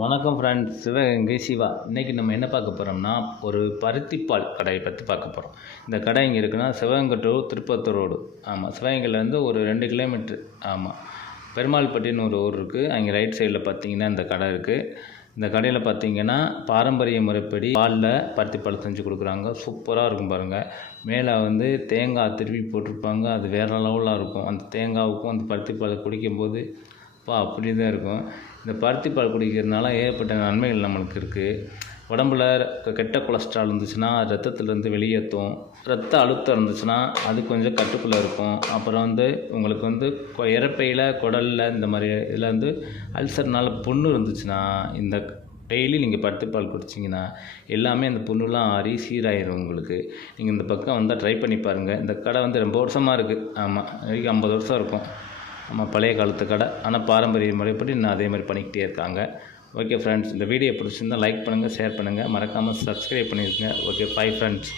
வணக்கம் ஃப்ரெண்ட்ஸ் சிவகங்கை சிவா. இன்றைக்கி நம்ம என்ன பார்க்க போகிறோம்னா ஒரு பருத்திப்பால் கடையை பற்றி பார்க்க போகிறோம் இந்த கடை இங்கே இருக்குன்னா சிவகங்கை டு திருப்பத்தூர் ரோடு. ஆமாம் சிவகங்கையிலேருந்து ஒரு ரெண்டு கிலோமீட்ரு ஆமாம் பெருமாள்பட்டின்னு ஒரு ஊர் இருக்குது அங்கே ரைட் சைடில் பார்த்தீங்கன்னா இந்த கடை இருக்குது இந்த கடையில் பார்த்தீங்கன்னா பாரம்பரிய முறைப்படி பாலில் பருத்திப்பால் செஞ்சு கொடுக்குறாங்க. சூப்பராக இருக்கும் பாருங்கள் மேலே வந்து தேங்காய் திருப்பி போட்டிருப்பாங்க. அது வேறு லெவலாக இருக்கும். அந்த தேங்காவுக்கும் அந்த பருத்திப்பாலை குடிக்கும்போது அப்பா அப்படி தான் இருக்கும். இந்த பருத்தி பால் குடிக்கிறதுனால ஏகப்பட்ட நன்மைகள் நம்மளுக்கு இருக்குது உடம்புல கெட்ட கொலஸ்ட்ரால் இருந்துச்சுன்னா ரத்தத்துலேருந்து வெளியேற்றும். ரத்த அழுத்தம் இருந்துச்சுன்னா அது கொஞ்சம் கட்டுக்குள்ளே இருக்கும். அப்புறம் வந்து உங்களுக்கு வந்து கொ- குடலில் இந்த மாதிரி இதில் வந்து அல்சர்னால் புண்ணு இருந்துச்சுன்னா இந்த டெய்லி நீங்கள் பருத்திப்பால் குடிச்சிங்கன்னா எல்லாமே அந்த புண்ணுலாம் ஆறி சீராயிரும் உங்களுக்கு. நீங்கள் இந்த பக்கம் வந்தால் ட்ரை பண்ணி பாருங்கள் இந்த கடை வந்து ரொம்ப வருஷமாக இருக்குது ஆமாம் ஐம்பது வருஷம் இருக்கும். நம்ம பழைய காலத்து கடை ஆனால் பாரம்பரிய முறைப்படி இன்னும் அதே மாதிரி பண்ணிக்கிட்டே இருக்காங்க. ஓகே ஃப்ரெண்ட்ஸ் இந்த வீடியோ பிடிச்சிருந்தால் லைக் பண்ணுங்கள் ஷேர் பண்ணுங்கள் மறக்காமல் சப்ஸ்கிரைப் பண்ணிடுங்க. Okay bye friends